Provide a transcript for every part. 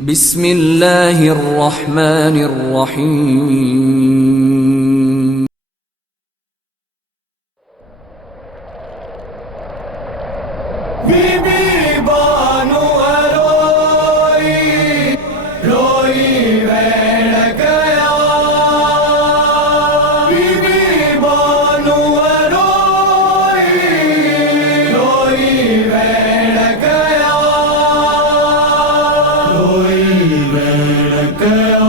बिस्मिल्लाहिर्रहमानिर्रहीम। बीबी बानो रोई रोई बैठ गया। बीबी बानो रोई रोई बैठ गया। रोई बैठ गया।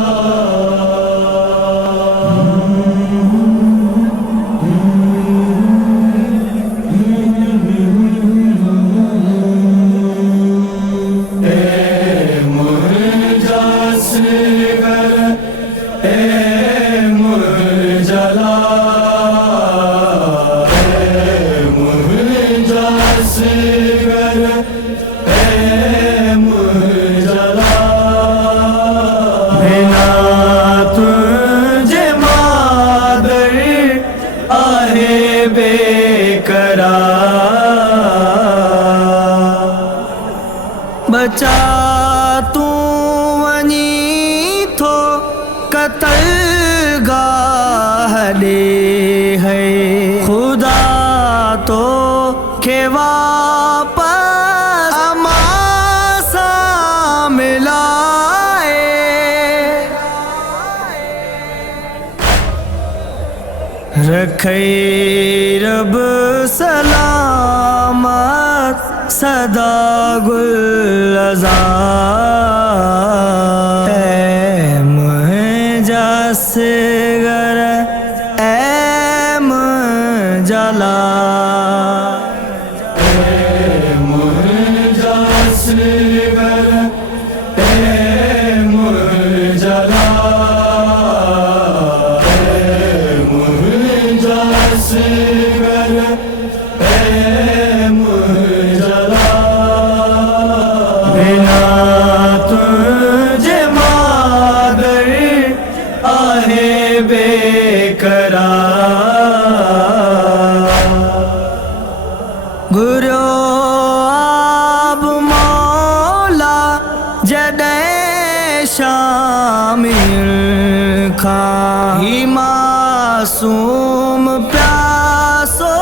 बचा तू वनी थो कतल गाह दे है खुदा तो के वापस अमासा मिलाए। रखे रब सलामत सदा गुलजार। मुझे असगर मुझला मुझे असगर मुझला। मुझे असगर मुझला। बिना तुझे मादर आहे बेकरार। गुरो आब मौला जॾहिं शामिल खां ही मासूम प्यासो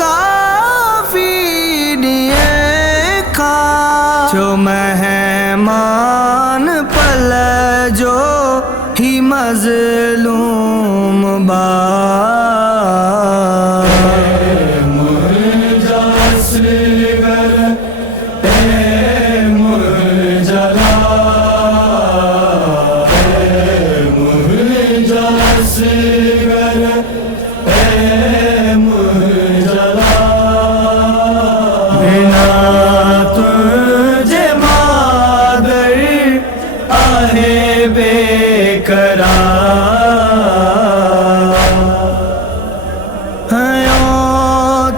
काफ़ी ॾींहं खां जो मेहमान पल जो ही मज़लूम बार। मुझे असगर मुझला। मुझे असगर मुझला। बिना तुझे मादर आहे बेकरार। हयो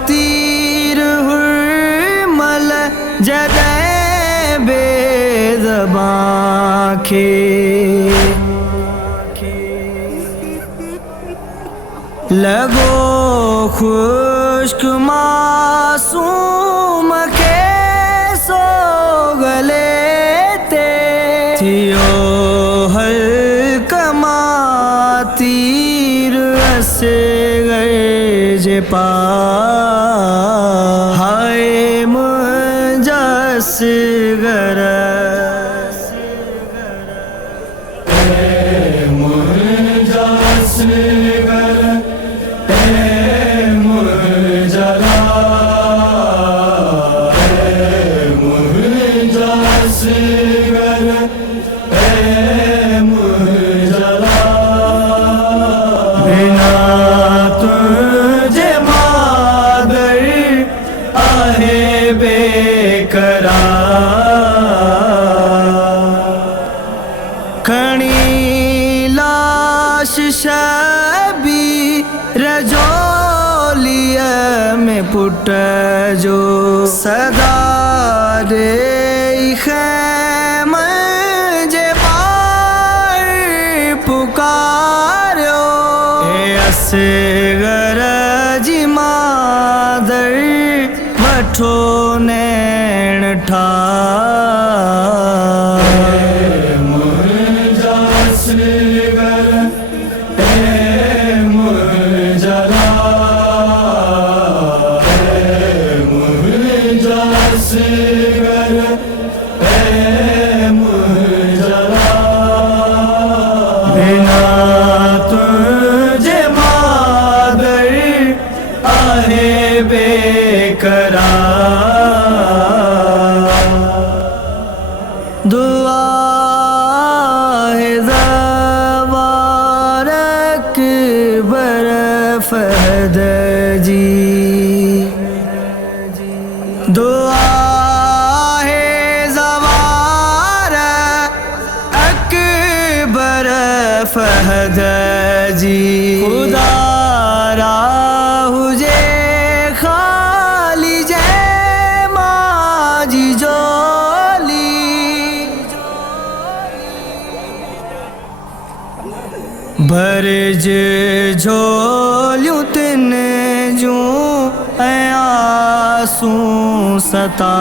तीर हुर्मल जॾहिं बेज़बां खे लॻो ख़ुश्क मासूम खे सो गले ते थियो हल्क मां तीर असगर जे पार। हाय मुंहिंजा असगर मुझे असगर मुझला। मुझे असगर मुझला। बिना तुझे मादर आहे बेकरार। खणी लाश शबी रजोलीअ में पुट जो सदा रे ख़ैम जे पार पुकारियो। हे असगर जी मादर वठो नैण ठार। असगर मुजला बिना तुझे मादर आहे बेकरार दुआ है ज़वारक बरफ़हद जी दुआ है ज़वारक बरफ़हद जी खुदा राहुजे खाली जय माजी जोली भरज झोलियूं तिन जूं ऐं आसूं सता